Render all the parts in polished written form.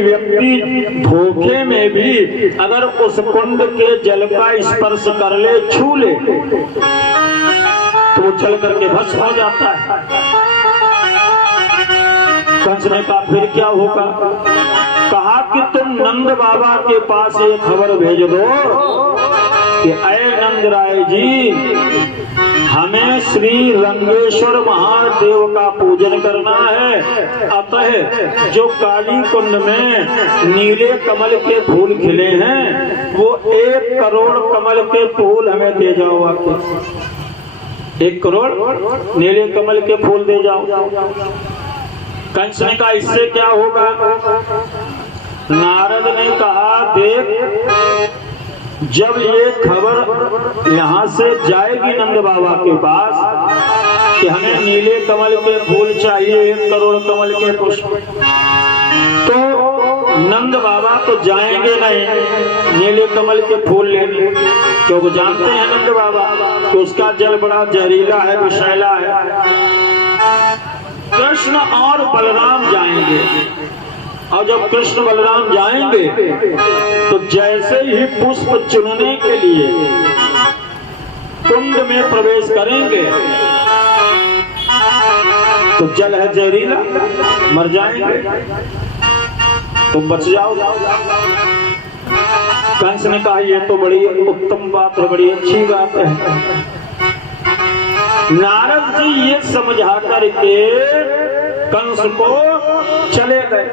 व्यक्ति धोखे में भी अगर उस कुंड के जल का स्पर्श कर ले, छू ले, तो वो चल करके भस्म हो जाता है। कंस ने कहा फिर क्या होगा? कहा कि तुम नंद बाबा के पास ये खबर भेज दो कि अय नंद राय जी, हमें श्री रंगेश्वर महादेव का पूजन करना है, अतः जो काली कुंड में नीले कमल के फूल खिले हैं वो 1 करोड़ कमल के फूल हमें दे जाओ। वापस 1 करोड़ नीले कमल के फूल दे जाओ। कंस ने कहा इससे क्या होगा? नारद ने कहा देख, जब ये खबर यहाँ से जाएगी नंद बाबा के पास कि हमें नीले कमल के फूल चाहिए, 1 करोड़ कमल के पुष्प, तो नंद बाबा तो जाएंगे नहीं नीले कमल के फूल लेने, क्योंकि जानते हैं नंद बाबा कि उसका जल बड़ा जहरीला है, विषैला है। कृष्ण और बलराम जाएंगे, और जब कृष्ण बलराम जाएंगे तो जैसे ही पुष्प चुनने के लिए कुंड में प्रवेश करेंगे तो जल है जहरीला, मर जाएंगे, तुम बच जाओ। कंस ने कहा ये तो बड़ी उत्तम बात है, बड़ी अच्छी बात है। नारद जी ये समझा करके कंस को चले गए।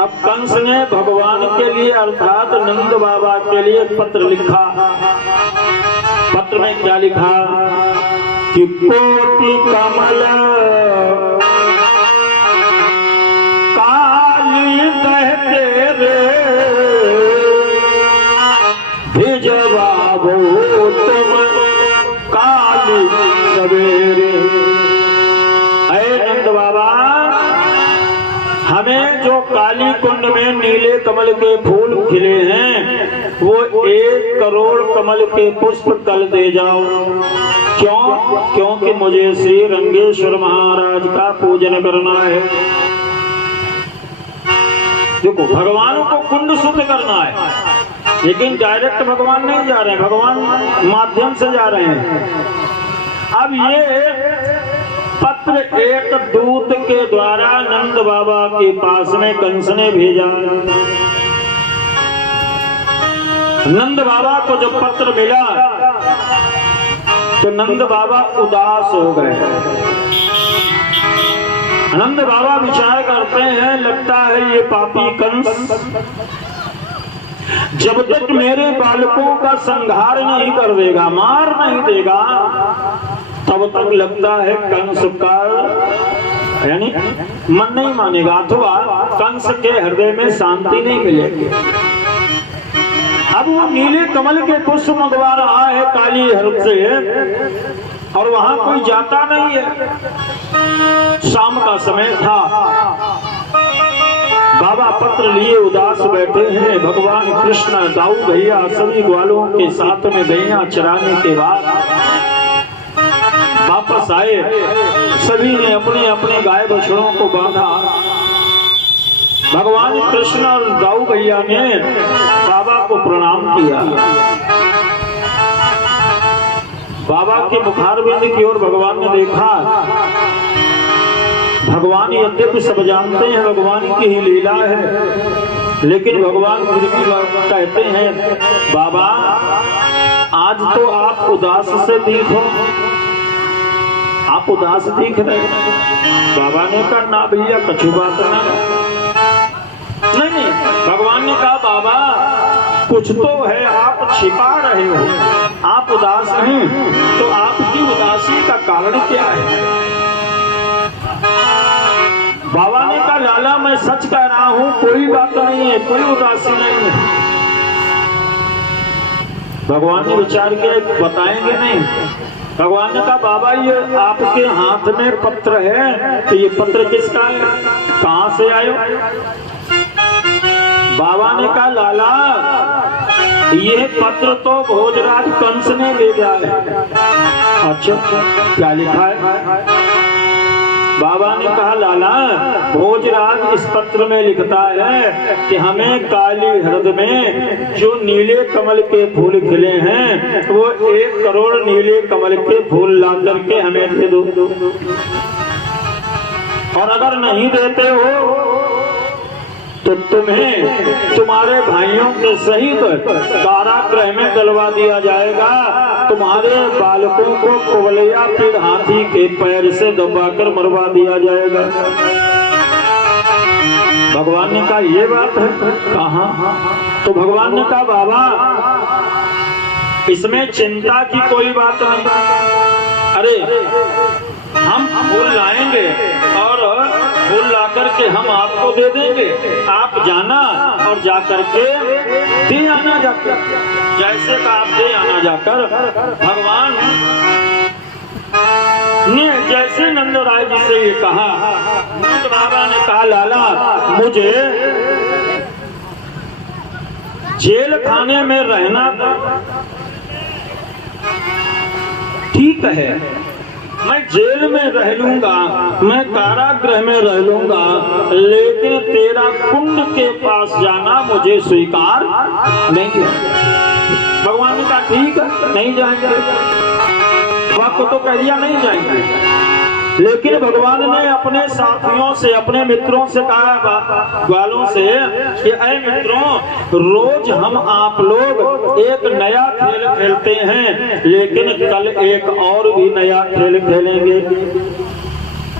अब कंस ने भगवान के लिए अर्थात नंद बाबा के लिए पत्र लिखा। पत्र में क्या लिखा कि कोटि कमल काली दहते रे, भिजवाओ तुम काली सवेरे। अरे नंद बाबा, हमें जो काली कुंड में नीले कमल के फूल खिले हैं वो 1 करोड़ कमल के पुष्प कल दे जाओ। क्यों? क्योंकि मुझे श्री रंगेश्वर महाराज का पूजन करना है। देखो, भगवान को कुंड शुद्ध करना है, लेकिन डायरेक्ट भगवान नहीं जा रहे हैं, भगवान माध्यम से जा रहे हैं। अब ये पत्र एक दूत के द्वारा नंद बाबा के पास में कंस ने भेजा। नंद बाबा को जब पत्र मिला तो नंद बाबा उदास हो गए। नंद बाबा विचार करते हैं, लगता है ये पापी कंस जब तक मेरे बालकों का संहार नहीं कर देगा, मार नहीं देगा, तब तक लगता है कंस का यानी मन नहीं मानेगा, अथवा कंस के हृदय में शांति नहीं मिलेगी। अब वो नीले कमल के पुष्प मंगवा रहा है काली हृदय से, और वहां कोई जाता नहीं है। शाम का समय था, बाबा पत्र लिए उदास बैठे हैं। भगवान कृष्ण दाऊ भैया सभी ग्वालों के साथ में गैया चराने के बाद वापस आए। सभी ने अपने अपने गाय बछड़ों को बांधा। भगवान कृष्ण और दाऊ भैया ने बाबा को प्रणाम किया। बाबा के मुखारविंद की ओर भगवान ने देखा। भगवान यद्यपि सब जानते हैं भगवान की ही लीला है, लेकिन भगवान फिर भी कहते हैं बाबा आज तो आप उदास से दिखो, आप उदास दिख रहे। बाबा ने कहा ना भैया कछु बात नहीं। भगवान ने कहा बाबा कुछ तो है, आप छिपा रहे हो, आप उदास हैं, तो आपकी उदासी का कारण क्या है? बाबा ने कहा लाला मैं सच कह रहा हूं, कोई बात नहीं है, कोई उदासी नहीं है। भगवान ने विचार किया बताएंगे नहीं। भगवान ने कहा बाबा ये आपके हाथ में पत्र है, तो ये पत्र किसका है, कहां से आयो? बाबा ने कहा लाला ये पत्र तो भोजराज कंस ने भेजा है। अच्छा क्या लिखा है? बाबा ने कहा लाला, भोजराज इस पत्र में लिखता है कि हमें काली हृद में जो नीले कमल के फूल खिले हैं वो 1 करोड़ नीले कमल के फूल ला करके हमें दे दो, और अगर नहीं देते हो तो तुम्हें तुम्हारे भाइयों के सहित कारागृह में डलवा दिया जाएगा, तुम्हारे बालकों को कुवलैया फिर हाथी के पैर से दबाकर मरवा दिया जाएगा। भगवान ने कहा ये बात है, कहा? तो भगवान ने कहा बाबा इसमें चिंता की कोई बात नहीं, अरे हम फूल लाएंगे और फूल ला करके हम आपको दे देंगे, आप जाना और जाकर के दे आना, जाकर जैसे का आप दे आना जाकर। भगवान ने जैसे नंद राय जी से ये कहा, नंद बाबा ने कहा लाला मुझे जेल खाने में रहना ठीक है, मैं जेल में रह लूंगा, मैं कारागृह में रह लूंगा, लेकिन तेरा कुंड के पास जाना मुझे स्वीकार नहीं है। भगवान ने कहा ठीक है नहीं जाएंगे, आपको तो कह दिया नहीं जाएंगे, लेकिन भगवान ने अपने साथियों से अपने मित्रों से कहा, ग्वालों से कि ऐ मित्रों रोज हम आप लोग एक नया खेल खेलते हैं, लेकिन कल एक और भी नया खेल खेलेंगे,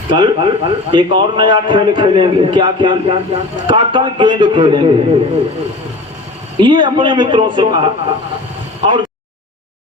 कल एक और नया खेल खेलेंगे। क्या खेल? कल गेंद खेलेंगे। ये अपने मित्रों से कहा।